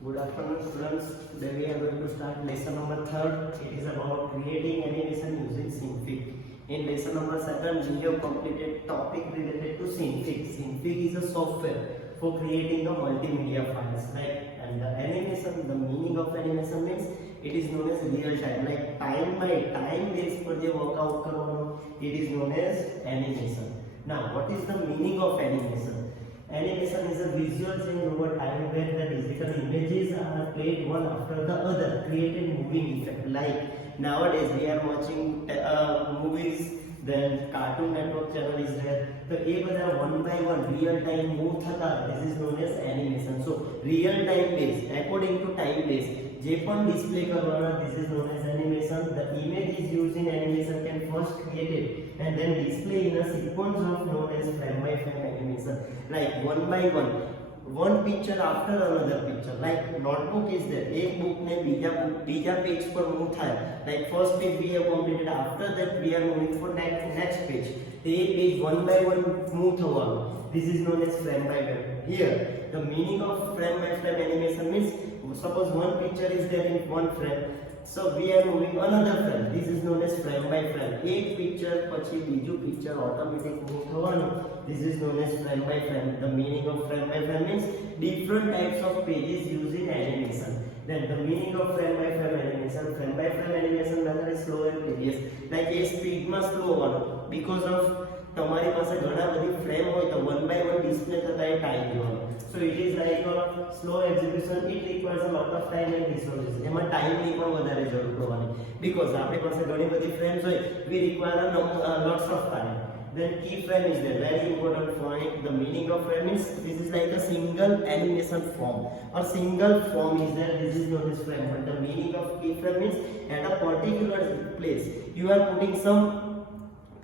Good afternoon, students. Today we are going to start lesson number 3rd. It is about creating animation using Synfig. In lesson number 2nd, we have completed topic related to Synfig. Synfig is a software for creating the multimedia files. Like, and the animation, the meaning of animation means it is known as real time. Like time by time base पर जो workout करवानो, it is known as animation. Now, what is the meaning of animation? Animation is a visual change over time where the digital images are played one after the other, creating moving effect. Like nowadays we are watching movies, then Cartoon Network channel is there. So ये બધા one by one real time move થતા, this is known as animation. So real time base, according to time base, જે પણ display કરવાના, this is known as animation. The image is used in animation can first created and then display in a sequence of known as frame by frame animation. Like one by one picture after another picture. Like notebook is there, एक book ने बीजा page पर move થાય. Like first page we have completed, after that we are moving for next page. The page one by one move થવાનું. This is known as frame by frame. Here the meaning of frame by frame animation means suppose one picture is there in one frame, so we are moving another frame. This is known as frame by frame. एक picture પછી બીજું picture automatic move થવાનું. This is known as frame by frame. The meaning of frame by frame means different types of pages used in animation. Then the meaning of frame by frame animation method is slow and tedious. Like a speed માં slow હોવાનું because of તમારી પાસે ઘણા બધી frame હોય તો one by one display થતા એ time લેવાનો. So it is like a slow execution. It requires a lot of time and resources. એમાં ટાઈમની પણ વધારે જરૂર પડવાની because આપણી પાસે ઘણી બધી ફ્રેમ્સ હોય, we require lots of time. Then keyframe is there, very important point. The meaning of frame is this is like a single animation form or single form is there. This is known as frame. But the meaning of keyframe is at a particular place you are putting some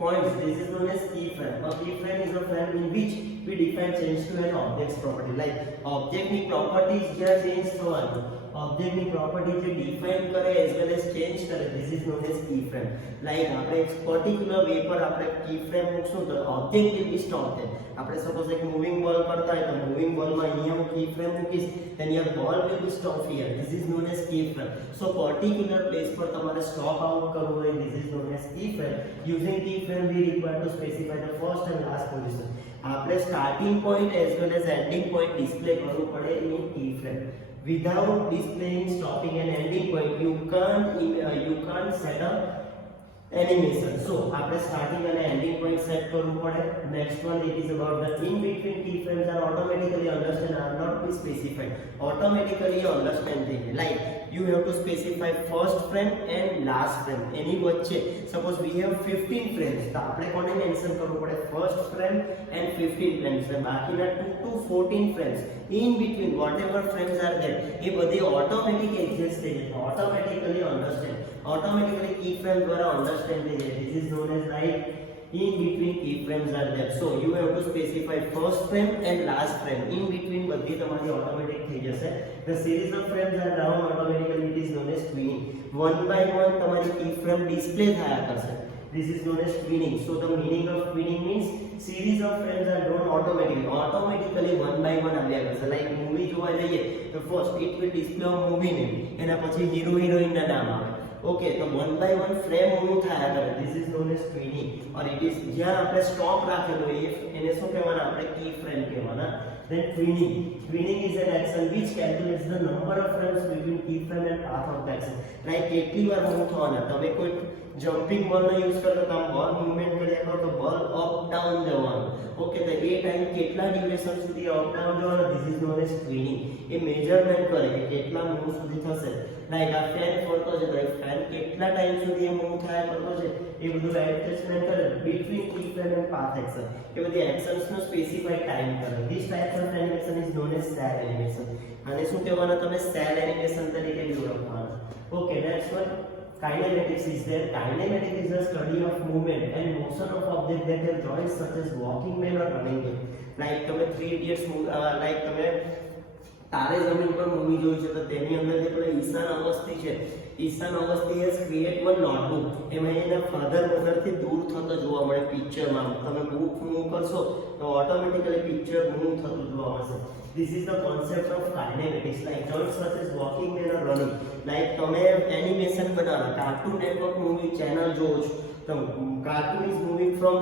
points. This is known as keyframe. A keyframe is a frame in which we define change to an object's property. Like object ની properties જ્યાં change થવાની, object ની property જે define કરે as well as change કરે, this is known as keyframe. Like આપણે એક particular way પર આપણે keyframe મૂકશું તો object will be stopped there. આપણે suppose એક moving ball કરતા હોય તો moving ball માં અહીંયા હું keyframe મૂકીશ, then your ball will be stopped here. This is known as keyframe. So particular place પર તમારે stop out કરવું હોય, this is known as keyframe. Using keyframe we require to specify the first and last position. આપણે starting point as well as ending point display કરવું પડે in keyframe. Without displaying stopping and ending point you can't set up animation. So આપણે starting and ending point set કરવું પડે. Next one, it is about the in between keyframes are automatically understand are not be specified. Automatically understand thing like you have to specify first frame and last frame. એની વચ્ચે suppose we have 15 frames તો આપણે કોને mention કરવું પડે? first frame and 15 frames. બાકીના 2 to 14 frames in between whatever frames are there એ બધી automatic adjust થઈ જશે. automatically understand, automatically keyframe દ્વારા understand થઈ જાય. This is known as like in between keyframes are there. So you have to specify first frame and last frame. In between બધી તમારી automatic થઈ જશે. The series of frames are drawn automatically. It is known as twinning. One by one તમારી keyframe display થયા કરશે. This is known as twinning. So the meaning of twinning means series of frames are drawn automatically. Automatically one by one આવ્યા કરશે. Like movie જોવા જઈએ તો first it will display a movie name, એના પછી hero heroine ના નામ આવે. Okay, તો one by one frame move થયા કરે. This is known as twinning. or it is જ્યાં આપણે stop રાખેલો એને શું કહેવાના? આપણે key frame કહેવાના. Then twinning is an action which calculates the number of frames between key frame and path of the action. Like કેટલી વાર move થવાના? તમે કોઈ જમ્પિંગ બોલ નો યુઝ કરો તો આમ બોલ મૂવમેન્ટ કર્યા કરો તો બોલ અપ ડાઉન જવાનું. ઓકે, તો એ ટાઈમ કેટલા ડ્યુરેશન સુધી અપ ડાઉન જવાનું? This is known as twinning. A measurement કરે કે કેટલા મૂવ સુધી થશે. લાઈક આ ફેન ફરતો છે તો ફેન કેટલા ટાઈમ સુધી એ મૂવ થાય કરતો છે એ બધું એડજસ્ટમેન્ટ કરે between key frame and path action. એ બધી એક્શન્સ નો સ્પેસિફાઈડ ટાઈમ કરે. This types of animation is known as cel animation. અને શું કહેવાના? તમે સેલ એનિમેશન તરીકે બી ઓળખવાના. Okay, next one, kinematics is there. Kinematics is the study of movement and motion of objects that have joints such as walking man or running man. Like તમે 3 idiots like તમે તારે જમીન પર movie જોઈ છે તો તેની અંદર જે પેલા ઈશાન અવસ્થી છે ઈશાન Awasthi has create one notebook એમાં એના ફાધર મધરથી દૂર થતો જોવા મળે પિક્ચરમાં તમે બુક મૂવ કરશો તો ઓટોમેટિકલી પિક્ચર મૂવ થતું જોવા મળશે This is the concept of kinematics like terms such as walking and running like તમે એનિમેશન બનાવો કાર્ટૂન નેટવર્ક મૂવી ચેનલ જોવો છો તો cartoon is moving from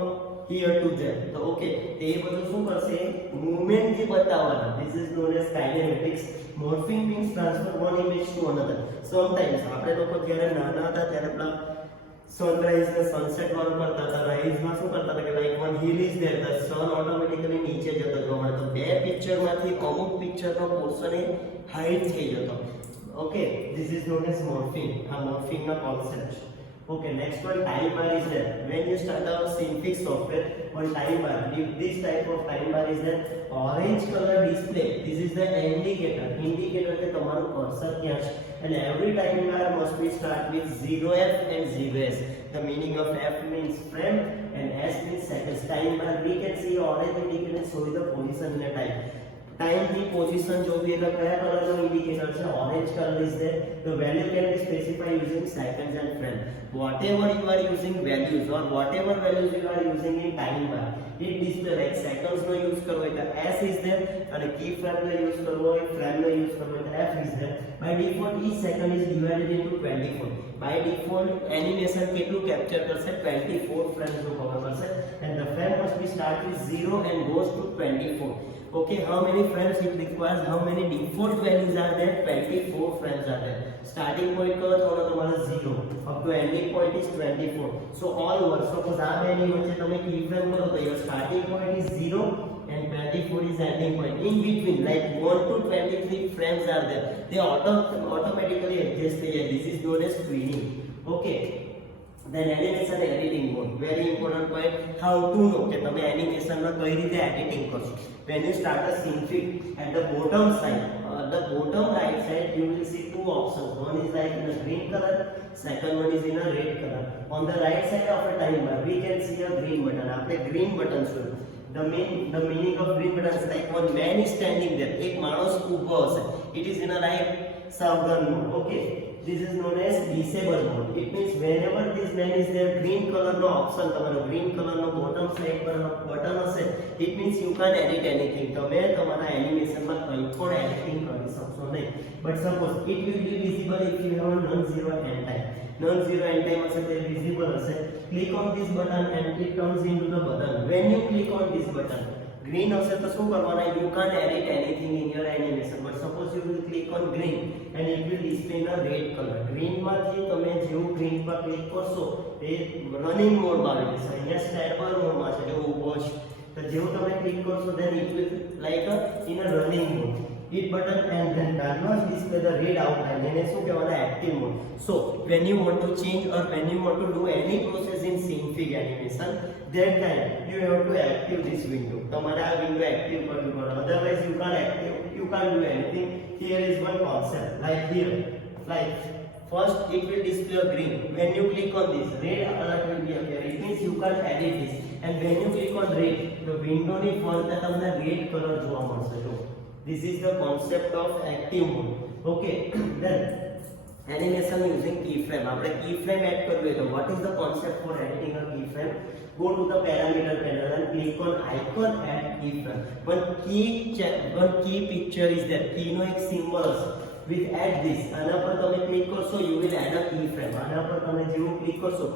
here to there તો ઓકે તે બધું શું કરશે મૂવમેન્ટ જે બતાવવાના This is known as kinematics morphing means transfer one image to another sometimes આપણે લોકો જ્યારે નાના હતા ત્યારે પેલા સનરાઈઝ ને સનસેટ વાળું કરતા હતા રાઈઝ માં શું કરતા હતા કે like one hill is there the sun automatically નીચે જતો જોવા મળે તો બે પિક્ચર માંથી અમુક પિક્ચરનો પોર્શન એ હાઈડ થઈ જતો okay This is known as morphing આ morphing ના concept Okay, next one time bar is there. When you start a Synfig software, one time bar. This type of time bar is there. Orange color display. This is the indicator. Indicator के तुम्हारा cursor क्या है? And every time bar must be start with 0f and 0s. The meaning of f means frame and s means seconds. Time bar we can see orange indicator show the position in a time. Time की position जो भी है कया colour का indicator है orange colour is there the value can be specified using seconds and frame whatever you are using values or whatever values you are using in time bar it display like seconds નો use કરવો હોય તો s is there અને key frame નો use કરવો હોય frame નો use કરવો હોય તો f is there by default each second is divided into 24 by default animation કેટલું capture કરશે 24 frames નો cover કરશે and the frame must be start with 0 and goes to 24 Okay, how many frames it requires? How many default values are there? 24 frames are there. Starting point करो तो तुम्हारा 0. Up to ending point is 24. So all over. Suppose आप any वच्चे तुम्हें keyframe करो तो your starting point is 0 and 24 is ending point. In between, like 1 to 23 frames are there. They automatically adjust. This is known as tweening. Okay. Then animation editing mode very important point how to know કે તમે animation માં કઈ રીતે editing કરશો when you start a Synfig at the bottom side the bottom right side you will see two options one is like in a green color second one is in a red color on the right side of a time bar we can see a green button આપણે green button છે the meaning of green button is like one man is standing there એક માણસ ઊભો હશે it is in a right southern mode okay This is known as disable mode. It means whenever this man is there, green color no option તમારો green color નો bottom side પર button હશે it means you can't edit anything તમે તમારા animation માં કંઈ પણ editing કરી શકશો નહીં but suppose it will be visible if you have a non-zero end time non-zero end time હશે તે visible હશે click on this button and it turns into the button when you click on this button green હશે તો શું કરવાના you can't edit anything in your animation but suppose you will click on green and it will display in a red color green માંથી તમે જેવું green પર click કરશો તે running mode માં આવી જશે અહીંયા standby mode માં છે જો ઊભો છે તો જેવું તમે ક્લિક કરશો then it will like a in a running mode hit button and then canvas display the red outline એને શું કહેવાય active mode so when you want to change or when you want to do any process in Synfig animation that time you have to active this window તમારે આ window active કરવી પડે otherwise you can't do anything here is one concept like here like first it will display a green when you click on this red alert will be appear it means you can't edit this and when you click on red the window ની ફરતે તમને red color જોવા મળશે જો this is the concept of active mode okay then animation using keyframe આપણે keyframe add કરવું હોય તો what is the concept for editing a keyframe go to the parameter panel and click on icon add keyframe one key picture is there key નો એક symbol હશે with add this આના પર તમે click કરશો you will add a keyframe આના પર તમે જેવું ક્લિક કરશો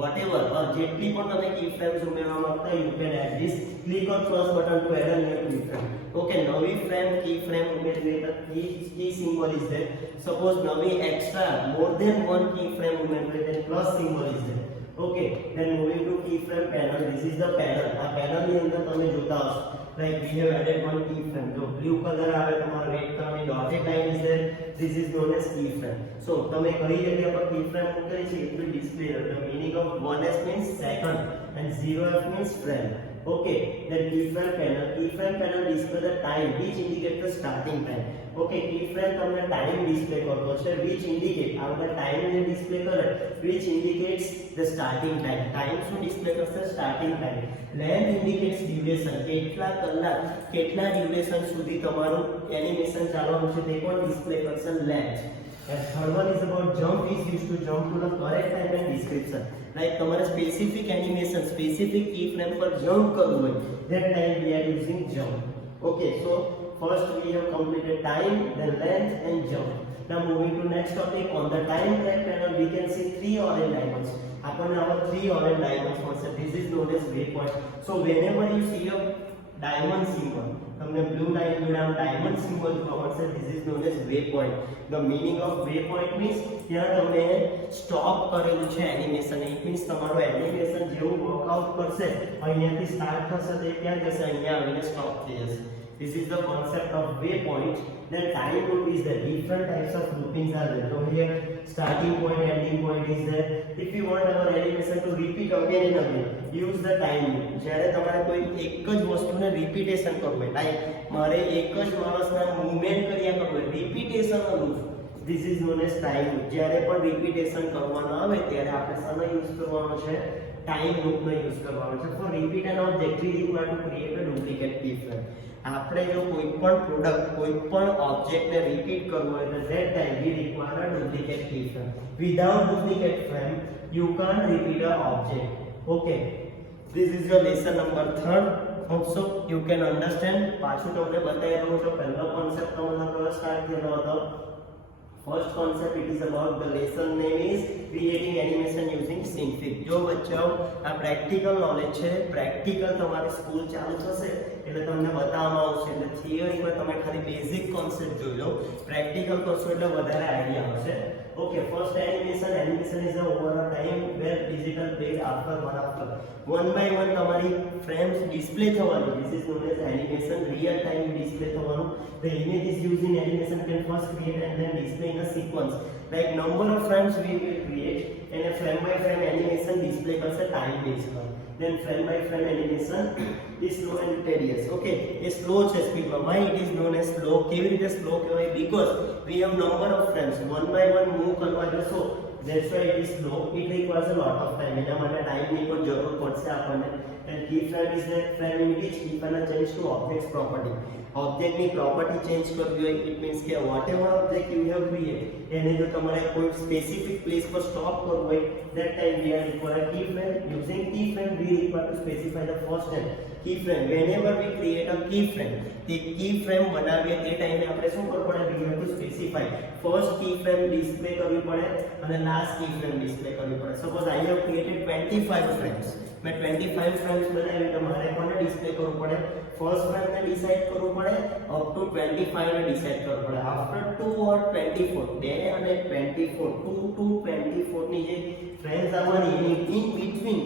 whatever જેટલી પણ તમે keyframes ઉમેરવા માંગતા you can add this click on plus button to add a new keyframe okay નવી frame keyframe ઉમેરવી તો key symbol is there suppose નવી extra more than one keyframe ઉમેરવી then plus symbol is there okay then moving to keyframe panel this is the panel આ panel ની અંદર તમે જોતા હશો like we have added one keyframe જો blue color આવે તમારો red color ની dotted line is there this is known as keyframe so તમે કઈ જગ્યા પર keyframe મૂકેલી છે it will display the meaning of 1s means second and 0f means frame okay then keyframe panel display the time which indicate the starting time okay keyframe તમને time display કરતો છે which indicate આપણે time ને display કરે which indicates the starting time time શું display કરશે starting time length indicates duration કેટલા કલાક કેટલા duration સુધી તમારું એનિમેશન ચાલવાનું છે તે પણ display કરશે length And third one is about jump is used to jump to the correct time and description. Like તમારે specific animation, specific keyframe પર jump કરવું હોય, that time we are using jump. Okay, so first we have completed time, then length and jump. Now moving to next topic, on the time track panel we can see three orange diamonds. આપણને આવા three orange diamonds મળશે. This is known as waypoint. So whenever you see a diamond symbol, તમને blue diamond symbol જોવા મળશે. This is known as waypoint. The meaning of waypoint means ત્યાં તમે stop કરેલું છે એનિમેશન. It means તમારું animation જેવું વર્કઆઉટ કરશે, અહીંયાથી સ્ટાર્ટ થશે તે ક્યાં જશે, અહીંયા આવીને સ્ટોપ થઈ જશે. This is the concept of waypoint. Then time loop is there. Different types of loopings are there. So here starting point, ending point is there. If you want our animation to repeat again and again, use the time loop. જ્યારે તમારે કોઈ એક જ વસ્તુને repetition કરવું હોય, like મારે એક જ માણસના મૂવમેન્ટ કર્યા કરવું હોય, રિપીટેશનનો loop. This is known as time loop. જ્યારે પણ રિપીટેશન કરવાનો આવે ત્યારે આપણે શાનો યુઝ કરવાનો છે, ટાઈમ લૂપનો યુઝ કરવાનો છે. For repeat an object we require to create a duplicate keyframe. આપણે જો કોઈ પણ પ્રોડક્ટ, કોઈ પણ ઓબ્જેક્ટને રિપીટ કરવું હોય તો that time we require a duplicate keyframe. Without duplicate frame you can't repeat a object. Okay, this is your lesson number 3. Hope so you can understand. પાછું તમને બતાવી દઉં તો પહેલો કોન્સેપ્ટ તમારો કયો સ્ટાર્ટ થયેલો હતો. First concept, it is about the lesson name is creating animation using Synfig. જો બચ્ચાઓ આ પ્રેક્ટિકલ નોલેજ છે, પ્રેક્ટિકલ તમારી સ્કૂલ ચાલુ થશે એટલે તમને બતાવવામાં આવશે. એટલે થિયરીમાં તમે ખાલી બેઝિક કોન્સેપ્ટ જોઈ લો, પ્રેક્ટિકલ કરશો એટલે વધારે આઈડિયા આવશે. Okay, first animation is the overall time where digital played after one by one તમારી frames display થવાની. This is known as animation. Real time display થવાનું. The image is used in animation can first create and then display in a sequence. Like number of frames we will create and a frame by frame animation display કરશે time based પર. Then frame by frame animation is slow and tedious. Okay, A slow છે સ્પીડમાં. Why it is known as slow? કેવી રીતે slow કહેવાય? Because we have number of frames, one by one move કરવા જશો, that's why it is slow. It requires a lot of time. એના માટે ટાઈમની પણ જરૂર પડશે આપણને. And keyframe is that frame in which keyframe change to object's property. ઓબ્જેક્ટની પ્રોપર્ટી ચેન્જ કરવી હોય, ઇટ મીન્સ કે whatever object you have created, એને જો તમારે કોઈ સ્પેસિફિક પ્લેસ પર સ્ટોપ કરવું હોય, that time we are require keyframe. Using keyframe we require to specify the first and keyframe. Whenever we create a keyframe, તે keyframe બનાવીએ તે ટાઈમે આપણે શું કરવું પડે, we have to specify first keyframe display કરવી પડે અને last keyframe display કરવી પડે. Suppose I have created 25 frames. મેં 25 frames બનાવી તો મારે કોને ડિસ્પ્લે કરવું પડે, ફર્સ્ટ ફ્રેમ ને ડિસાઈડ કરવું પડે, અપ ટુ 25 ને ડિસાઈડ કરવું પડે. આફ્ટર 2 ઓર 24, 2 અને 24, 2 to 24 ની જે ફ્રેમ્સ આવવાની એની ઇન બિટવીન,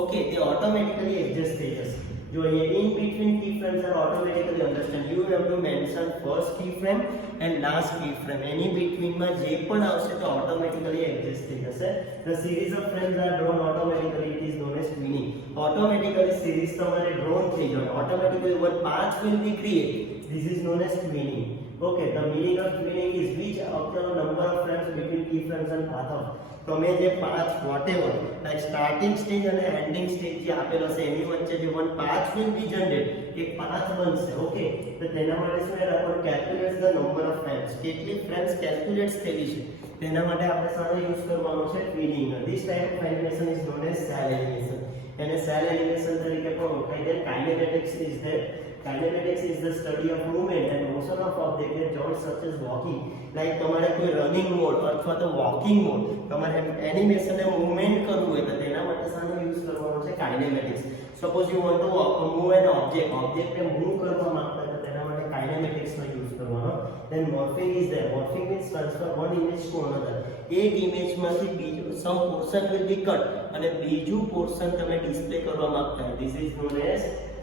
ઓકે, તે ઓટોમેટિકલી એડજસ્ટ થઈ જશે. જો અહીંયા in between keyframes are automatically understand. You have to mention first keyframe and last keyframe. Any between માં જે પણ આવશે તો automatically adjust થઈ જશે. The series of frames are drawn automatically. It is known as twinning. Automatically series તમારે drawn થઈ જાય. Automatically one path will be created. This is known as twinning. Okay, the meaning of twinning is which of the number of frames between keyframes and path of. તમે જે path whatever like starting stage અને ending stage જે આપેલો છે એની વચ્ચે જે one path will be generated, એક path બનશે. ઓકે, તો તેના માટે શું આપણે calculate the number of frames, કેટલી frames calculate થયેલી છે તેના માટે આપણે શાનો યુઝ કરવાનો છે, twinning. This type of animation is known as cell animation. એને cell animation તરીકે પણ ઓળખાય છે. Kinematics is there. Kinematics is the study of movement and motion of object that joints such as walking. Like તમારે કોઈ running mode અથવા તો walking mode, તમારે એનિમેશન ને મૂવમેન્ટ કરવું હોય તો તેના માટે શાનો યુઝ કરવાનો છે, kinematics. Suppose you want to move an ઓબ્જેક્ટને મૂવ કરવા માંગતા તો તેના માટે કાઇનેમેટિક્સ નો યુઝ કરવાનો. Then morphing is there. Morphing means transfer one image to another. એક ઇમેજમાંથી બીજું some portion will be cut અને બીજું પોર્શન તમે ડિસ્પ્લે કરવા માંગતા હોય. This is known as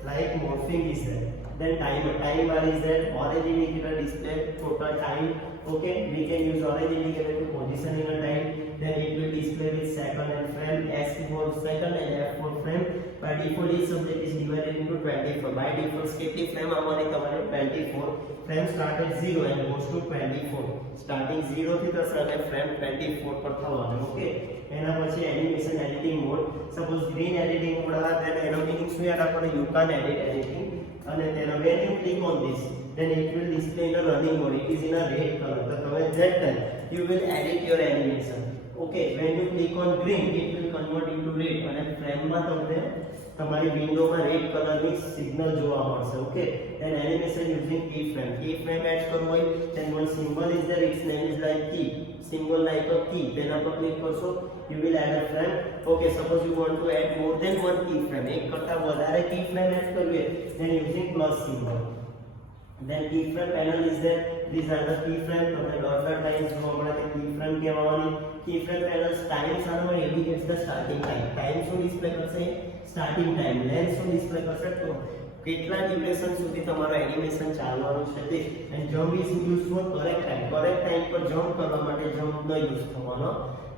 like morphing is there. Then time bar is there. Orange indicator display total time. Okay, we can use orange indicator to positioning a time. Then it will display with second and frame, S for second and F for frame. By default each subject is divided into 24. By default કેટલી frame આવવાની તમારે 24. Frame start at 0 and goes to 24. Starting 0 થી થશે અને frame 24 પર થવાનું. Okay, એના પછી animation editing mode. Suppose green editing mode આવે then એનો meaning શું યાદ રાખવાનું, you can edit anything. અને તેનો when you click on this then it will display in a running mode. It is in a red color. તો તમે that time you will edit your animation. Okay, when you click on green it will convert into red અને ફ્રેમમાં તમને તમારી વિન્ડોમાં red કલરની signal જોવા મળશે. Okay, then animation using keyframe add કરવું હોય then one symbol is there, its name is like key, symbol like a key. તેના પર ક્લિક કરશો you will add a frame. Okay, suppose you want to add more than one keyframe, એક કરતા વધારે keyframe add કરવી હોય then using plus symbol. Then keyframe panel is there. These are the keyframe. તમને dot lines જોવા મળે કે keyframe કહેવાની. Keyframe panels time સાનો indicates the starting time. Time શું ડિસ્પ્લે કરશે? Starting time. Length શું ડિસ્પ્લે કરશે? તો કેટલા ડ્યુરેશન સુધી તમારું એનિમેશન ચાલવાનું છે તે. And jump is used for correct time. Correct time પર jump કરવા માટે jump નો યુઝ થવાનો.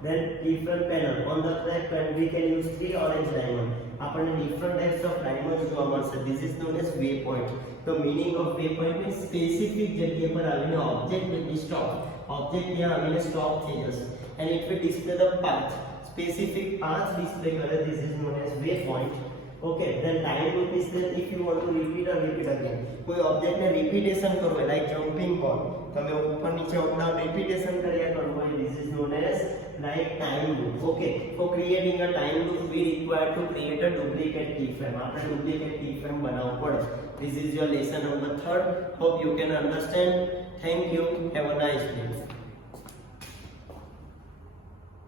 Then keyframe panel. On the left hand we can use 3 orange diamond. આપણને different types of diamonds જોવા મળશે. This is known as waypoint. The meaning of waypoint means specific જગ્યા પર આવીને object will be stopped. Object ત્યાં આવીને stop થઈ જશે. And it will display the path. Specific path display કરે. This is known as waypoint. Okay, then time loop is there. If you want to repeat again. કોઈ object ને repetition કરવું હોય like jumping ball. તમે ઉપર નીચે up down repetition કર્યા કરવું હોય. This is known as like time loop. Okay, for creating a time loop we require to create a duplicate keyframe. આપણે duplicate keyframe બનાવવું પડે. This is your lesson number 3. Hope you can understand. Thank you. Have a nice day.